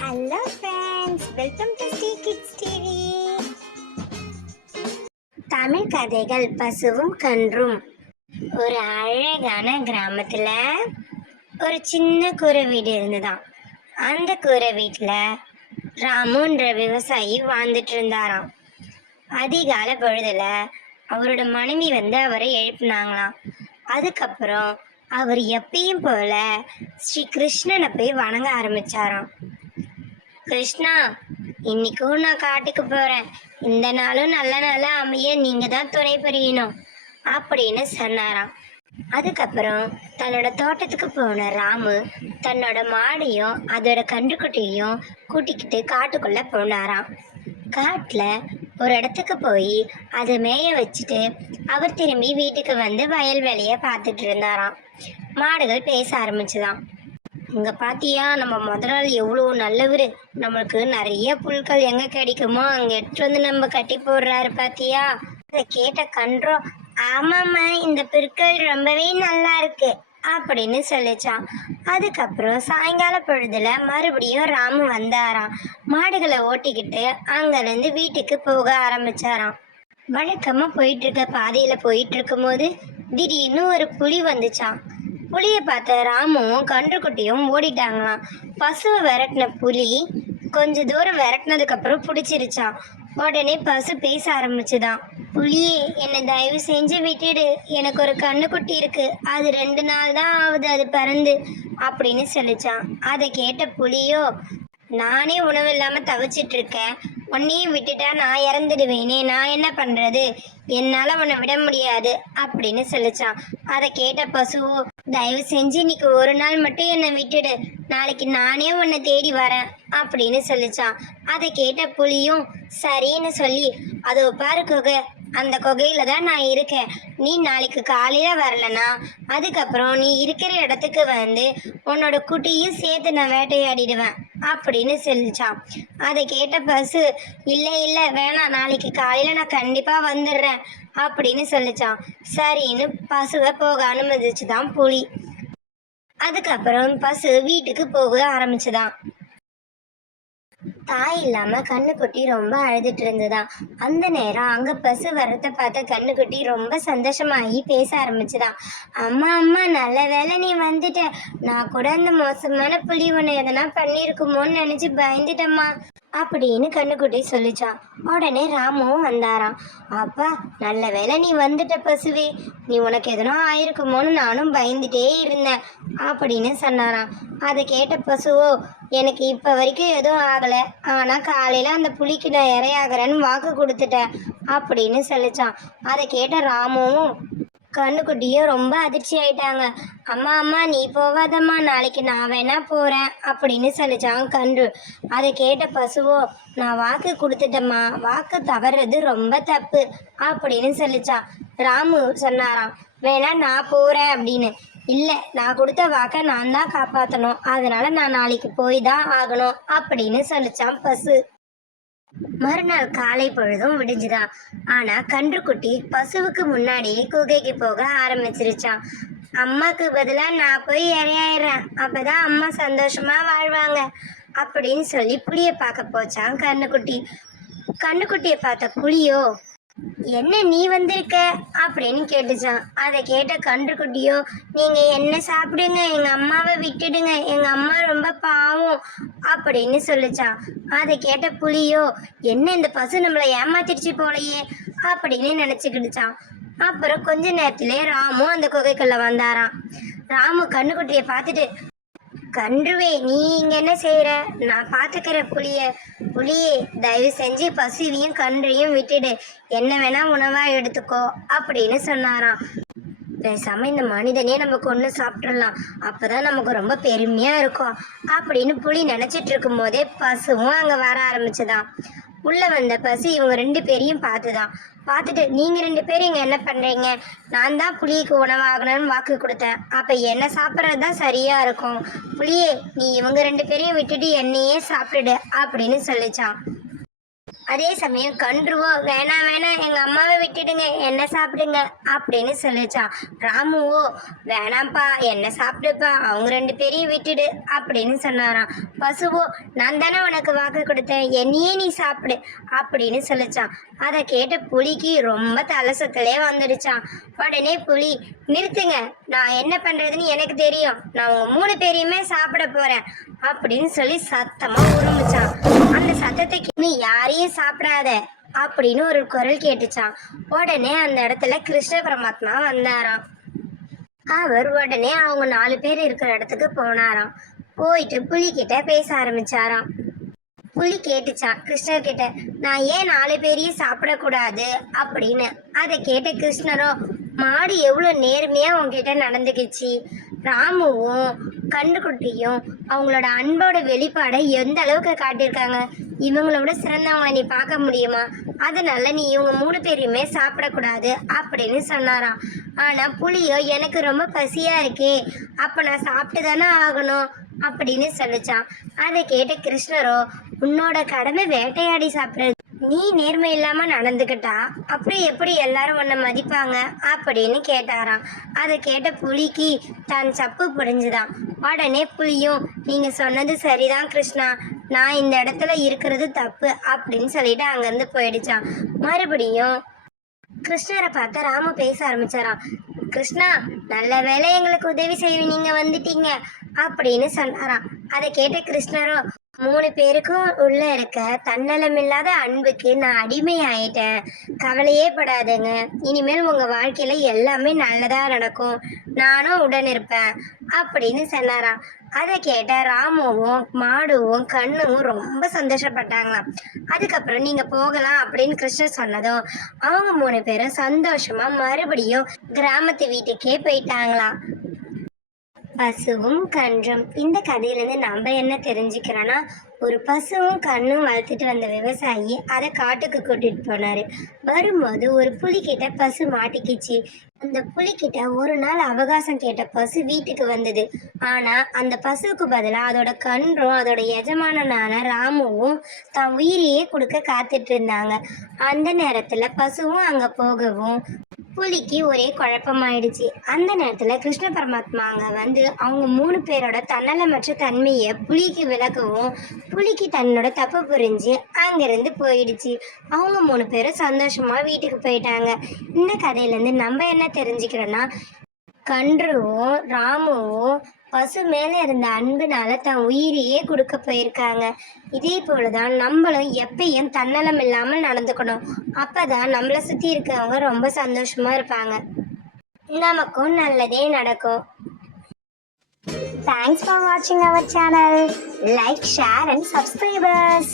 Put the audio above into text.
Hello friends, welcome to Sri kids TV. Tamil கதைகள் பசுவும் கன்றும். ஒரு அழகான கிராமத்துல ஒரு சின்ன கூரை வீடு இருந்துதான். அந்த கூரை வீட்டுல ராமுன்ற விவசாயி வாழ்ந்துட்டு இருந்தாராம். அதிகால பொழுதுல அவரோட மனைவி அவரை எழுப்பினாங்களாம். அதுக்கப்புறம் அவர் எப்பயும் போல ஸ்ரீ கிருஷ்ணனை போய் வணங்க ஆரம்பிச்சாராம். கிருஷ்ணா, இன்னைக்கும் நான் காட்டுக்கு போறேன், இந்த நாளும் நல்ல நாளா அமைய நீங்க தான் துணை புரியணும் அப்படின்னு சொன்னாராம். அதுக்கப்புறம் தன்னோட தோட்டத்துக்கு போன ராமு தன்னோட மாடையும் அதோட கன்றுக்குட்டியையும் கூட்டிக்கிட்டு காட்டுக்குள்ள போனாராம். காட்டுல ஒரு இடத்துக்கு போய் அதை மேய வச்சுட்டு அவர் திரும்பி வீட்டுக்கு வந்து வயல் வேலையை பார்த்துட்டு இருந்தாராம். மாடுகள் பேச ஆரம்பிச்சுதான். இங்க பாத்தியா, நம்ம முதலாளி எவ்வளோ நல்லவர், நம்மளுக்கு நிறைய புல்கள் எங்க கிடைக்குமோ அங்க எடுத்து வந்து நம்ம கட்டி போடுறாரு பாத்தியா. இதை கேட்ட கன்றோம், ஆமாம்மா, இந்த புற்கள் ரொம்பவே நல்லா இருக்கு அப்படின்னு சொல்லிச்சான். அதுக்கப்புறம் சாயங்கால பொழுதுல மறுபடியும் ராமு வந்தாராம். மாடுகளை ஓட்டிக்கிட்டு அங்கிருந்து வீட்டுக்கு போக ஆரம்பிச்சாராம். வழக்கமா போயிட்டு இருக்க பாதையில போயிட்டு இருக்கும் போது திடீர்னு ஒரு புலி வந்துச்சான். புலியை பார்த்த ராமும் கன்றுக்குட்டியும் ஓடிட்டாங்களாம். பசுவை விரட்டின புலி கொஞ்ச தூரம் விரட்டினதுக்கு அப்புறம் பிடிச்சிருச்சான். உடனே பசு பேச ஆரம்பிச்சுதான். புலியே, என்னை தயவு செஞ்சு விட்டுடு, எனக்கு ஒரு கண்ணுக்குட்டி இருக்கு, அது 2 நாள் தான் ஆகுது அது பிறந்து அப்படின்னு சொல்லிச்சான். அதை கேட்ட புலியோ, நானே உணவு இல்லாம தவிச்சிட்டு இருக்கேன், உன்னையும் விட்டுட்டா நான் இறந்துடுவேனே, நான் என்ன பண்றது, என்னால உன்னை விட முடியாது அப்படின்னு சொல்லிச்சான். அதை கேட்ட பசுவோ, தயவு செஞ்சு இன்னைக்கு ஒரு நாள் மட்டும் என்னை விட்டுடு, நாளைக்கு நானே உன்னை தேடி வரேன் அப்படின்னு சொல்லிச்சான். அதை கேட்ட புலியும் சரின்னு சொல்லி, அதோ பாரு குகை, அந்த குகையில தான் நான் இருக்கேன், நீ நாளைக்கு காலையில வரலனா அதுக்கப்புறம் நீ இருக்கிற இடத்துக்கு வந்து உன்னோட குட்டியும் சேர்த்து நான் வேட்டையாடிடுவேன் அப்படின்னு சொல்லிச்சான். அதை கேட்ட பசு, இல்லை இல்லை வேணாம், நாளைக்கு காலையில நான் கண்டிப்பா வந்துடுறேன் அப்படின்னு சொல்லிச்சான். சரின்னு பசுவை போக அனுமதிச்சுதான் புலி. அதுக்கப்புறம் பசு வீட்டுக்கு போக ஆரம்பிச்சுதான். தாய் இல்லாம கண்ணுக்குட்டி ரொம்ப அழுதுட்டு இருந்துதான். அந்த நேரம் அங்க பசு வரத்தை பார்த்த கண்ணுக்குட்டி ரொம்ப சந்தோஷமாகி பேச ஆரம்பிச்சுதான். அம்மா அம்மா, நல்ல வேலை நீ வந்துட்ட, நான் கூட அந்த மோசமான புலி உன்னை எதனா பண்ணிருக்குமோன்னு நினைச்சு பயந்துட்டம்மா அப்படின்னு கண்ணுக்குட்டி சொல்லிச்சான். உடனே ராமுவும் வந்தாராம். அப்பா, நல்ல வேலை நீ வந்துட்ட பசுவே, நீ உனக்கு எதனா ஆயிருக்குமோன்னு நானும் பயந்துட்டே இருந்தேன் அப்படின்னு சொன்னாராம். அதை கேட்ட பசுவோ, எனக்கு இப்ப வரைக்கும் எதுவும் ஆகல, ஆனா காலையில அந்த புலிக்கு நான் இரையாகிறேன்னு வாக்கு கொடுத்துட்டேன் அப்படின்னு சொல்லிச்சான். அதை கேட்ட ராமுவும் கண்ணுக்குட்டியும் ரொம்ப அதிர்ச்சி ஆயிட்டாங்க. அம்மா அம்மா, நீ போவாதம்மா, நாளைக்கு நான் வேணா போறேன் அப்படின்னு சொல்லிச்சாங்க கன்று. அதை கேட்ட பசுவோ, நான் வாக்கு கொடுத்துட்டேம்மா, வாக்கு தவறுறது ரொம்ப தப்பு அப்படின்னு சொல்லிச்சான். ராமு சொன்னாராம், வேணா நான் போறேன் அப்படின்னு. இல்லை, நான் கொடுத்த வாக்கை நான் தான் காப்பாற்றணும், அதனால நான் நாளைக்கு போய் தான் ஆகணும் அப்படின்னு சொல்லிச்சான் பசு. மறுநாள் காலை பொழுதும் விடிஞ்சுதான். ஆனா கன்றுக்குட்டி பசுவுக்கு முன்னாடியே குகைக்கு போக ஆரம்பிச்சிருச்சான். அம்மாக்கு பதிலா நான் போய் இறையாயிடுறேன், அப்பதான் அம்மா சந்தோஷமா வாழ்வாங்க அப்படின்னு சொல்லி புலிய பார்க்க போச்சான் கண்ணுக்குட்டி. கண்ணுக்குட்டியை பார்த்த புலியோ, என்ன நீ வந்திருக்க அப்படின்னு கேட்டுச்சான். அதை கேட்ட கன்றுக்குட்டியோ, நீங்க என்ன சாப்பிடுங்க, எங்க அம்மாவை விட்டுடுங்க, எங்க அம்மா ரொம்ப பாவம் அப்படின்னு சொல்லிச்சான். அதை கேட்ட புலியோ, என்ன இந்த பசு நம்மளை ஏமாத்திடுச்சு போலையே அப்படின்னு நினைச்சுக்கிடுச்சான். அப்புறம் கொஞ்ச நேரத்திலே ராமு அந்த குகைக்குள்ள வந்தாராம். ராமு கன்றுக்குட்டியை பார்த்துட்டு, கன்றுவே, நீ இங்க என்ன செய்யற, நான் பாத்துக்கிற புலியே, தயவு செஞ்சு பசுவையும் கன்றையும் விட்டுடு, என்ன வேணா உணவா எடுத்துக்கோ அப்படின்னு சொன்னாராம். பேசாம இந்த மனிதனே நம்ம கொண்டு சாப்பிட்டுடலாம், அப்பதான் நமக்கு ரொம்ப பெருமையா இருக்கும் அப்படின்னு புலி நினைச்சிட்டு இருக்கும் போதே பசுவும் அங்க வர ஆரம்பிச்சுதான். உள்ள வந்த பசு இவங்க 2 பேரையும் பார்த்துட்டு, நீங்க 2 பேரும் இங்க என்ன பண்றீங்க, நான் தான் புலிக்கு உணவாகணும்னு வாக்கு கொடுத்தேன், அப்ப என்ன சாப்பிட்றதுதான் சரியா இருக்கும், புலியே நீ இவங்க 2 பேரையும் விட்டுட்டு என்னையே சாப்பிட்டுடு அப்படின்னு சொல்லிச்சான். அதே சமயம் கன்றுவோ வேணாம் வேணாம் எங்க அம்மாவை விட்டுடுங்க என்ன சாப்பிடுங்க அப்படின்னு சொல்லிச்சான். ராமுவோ வேணாம்ப்பா என்ன சாப்பிடுப்பா அவங்க 2 பேரையும் விட்டுடு அப்படின்னு சொன்னாராம். பசுவோ நான் தானே உனக்கு வாக்கு கொடுத்தேன் என்னையே நீ சாப்பிடு அப்படின்னு சொல்லிச்சான். அதை கேட்ட புலிக்கு ரொம்ப தலசத்திலே வந்துடுச்சான். உடனே புலி நிறுத்துங்க, நான் என்ன பண்றதுன்னு எனக்கு தெரியும், நான் உங்க 3 பேரையுமே சாப்பிட போறேன் அப்படின்னு சொல்லி சத்தமா உருமிச்சான். அந்த சத்தத்தை நீ யாரையும் சாப்பிடாத அப்படின்னு ஒரு குரல் கேட்டுச்சான். உடனே அந்த இடத்துல கிருஷ்ண பரமாத்மா வந்தாராம். அவர் உடனே அவங்க 4 பேர் இருக்கிற இடத்துக்கு போனாராம். போயிட்டு புலி கிட்ட பேச ஆரம்பிச்சாராம். புலி கேட்டுச்சான் கிருஷ்ணர் கிட்ட, நான் ஏன் 4 பேரையும் சாப்பிடக்கூடாது அப்படின்னு. அதை கேட்ட கிருஷ்ணரோ, மாடு எவ்வளவு நேர்மையா உங்ககிட்ட நடந்துக்குச்சு, ராமுவும் கண்டுக்குட்டியும் அவங்களோட அன்போட வெளிப்பாடை எந்த அளவுக்கு காட்டியிருக்காங்க, இவங்களோட சிறந்தவங்களை நீ பார்க்க முடியுமா, அதனால நீ இவங்க 3 பேரையுமே சாப்பிடக்கூடாது அப்படின்னு சொன்னாராம். ஆனா புலியோ எனக்கு ரொம்ப பசியா இருக்கே, அப்ப நான் சாப்பிட்டு தானே ஆகணும் அப்படின்னு சொல்லிச்சான். அதை கேட்ட கிருஷ்ணரோ, உன்னோட கடமை வேட்டையாடி சாப்பிடுறது, நீ நேர்மை இல்லாம நடந்துக்கிட்டா அப்புறம் எப்படி எல்லாரும் உன்னை மதிப்பாங்க அப்படின்னு கேட்டாராம். அதை கேட்ட புலிக்கு தான் தப்பு புரிஞ்சுதான். உடனே புலியும் நீங்க சொன்னது சரிதான் கிருஷ்ணா, நான் இந்த இடத்துல இருக்கிறது தப்பு அப்படின்னு சொல்லிட்டு அங்கிருந்து போயிடுச்சான். மறுபடியும் கிருஷ்ணரை பார்த்து ராமு பேச ஆரம்பிச்சாராம். கிருஷ்ணா நல்ல வேலை எங்களுக்கு உதவி செய்ய நீங்க வந்துட்டீங்க அப்படின்னு சொன்னாராம். அதை கேட்ட கிருஷ்ணரும் 3 பேருக்கும் உள்ள இருக்க தன்னலமில்லாத அன்புக்கு நான் அடிமை ஆயிட்டேன், கவலையே படாதுங்க, இனிமேல் உங்க வாழ்க்கையில எல்லாமே நல்லதா நடக்கும், நானும் உடன் இருப்பேன் அப்படின்னு சொன்னாராம். அதை கேட்ட ராமுவும் மாடுவும் கண்ணுவும் ரொம்ப சந்தோஷப்பட்டாங்களாம். அதுக்கப்புறம் நீங்க போகலாம் அப்படின்னு கிருஷ்ணர் சொன்னதும் அவங்க 3 பேரும் சந்தோஷமா மறுபடியும் கிராமத்து வீட்டுக்கே போயிட்டாங்களாம். பசுவும் கன்றும். இந்த கதையிலேருந்து நம்ம என்ன தெரிஞ்சுக்கிறோன்னா, ஒரு பசுவும் கண்ணும் வளர்த்துட்டு வந்த விவசாயி அதை காட்டுக்கு கூட்டிட்டு போனாரு. வரும்போது ஒரு புலிகிட்ட பசு மாட்டிக்கிச்சு. அந்த புலிகிட்ட ஒரு நாள் அவகாசம் கேட்ட பசு வீட்டுக்கு வந்தது. ஆனா அந்த பசுவுக்கு பதிலாக அதோட கன்றும் அதோட எஜமானனான ராமுவும் தான் உயிரையே கொடுக்க காத்துட்டு இருந்தாங்க. அந்த நேரத்துல பசுவும் அங்க போகவும் புலிக்கு ஒரே குழப்பமாயிடுச்சு. அந்த நேரத்துல கிருஷ்ண பரமாத்மா அங்க வந்து அவங்க 3 பேரோட தன்னலமற்ற தன்மையை புலிக்கு விளக்கவும் புலிக்கு தன்னோட தப்பு புரிஞ்சு அங்கிருந்து போயிடுச்சு. அவங்க 3 பேரும் சந்தோஷமா வீட்டுக்கு போயிட்டாங்க. இந்த கதையில இருந்து நம்ம என்ன தெரிஞ்சுக்கிறோம்னா, கன்றுவும் ராமுவும் பசு மேல இருந்த அன்புனால தன் உயிரையே கொடுக்க போயிருக்காங்க. இதே போலதான் நம்மளும் எப்பயும் தன்னலம் இல்லாமல் நடந்துக்கணும். அப்பதான் நம்மளை சுத்தி இருக்கவங்க ரொம்ப சந்தோஷமா இருப்பாங்க, நமக்கும் நல்லதே நடக்கும். Thanks for watching our channel. Like, share and subscribe us.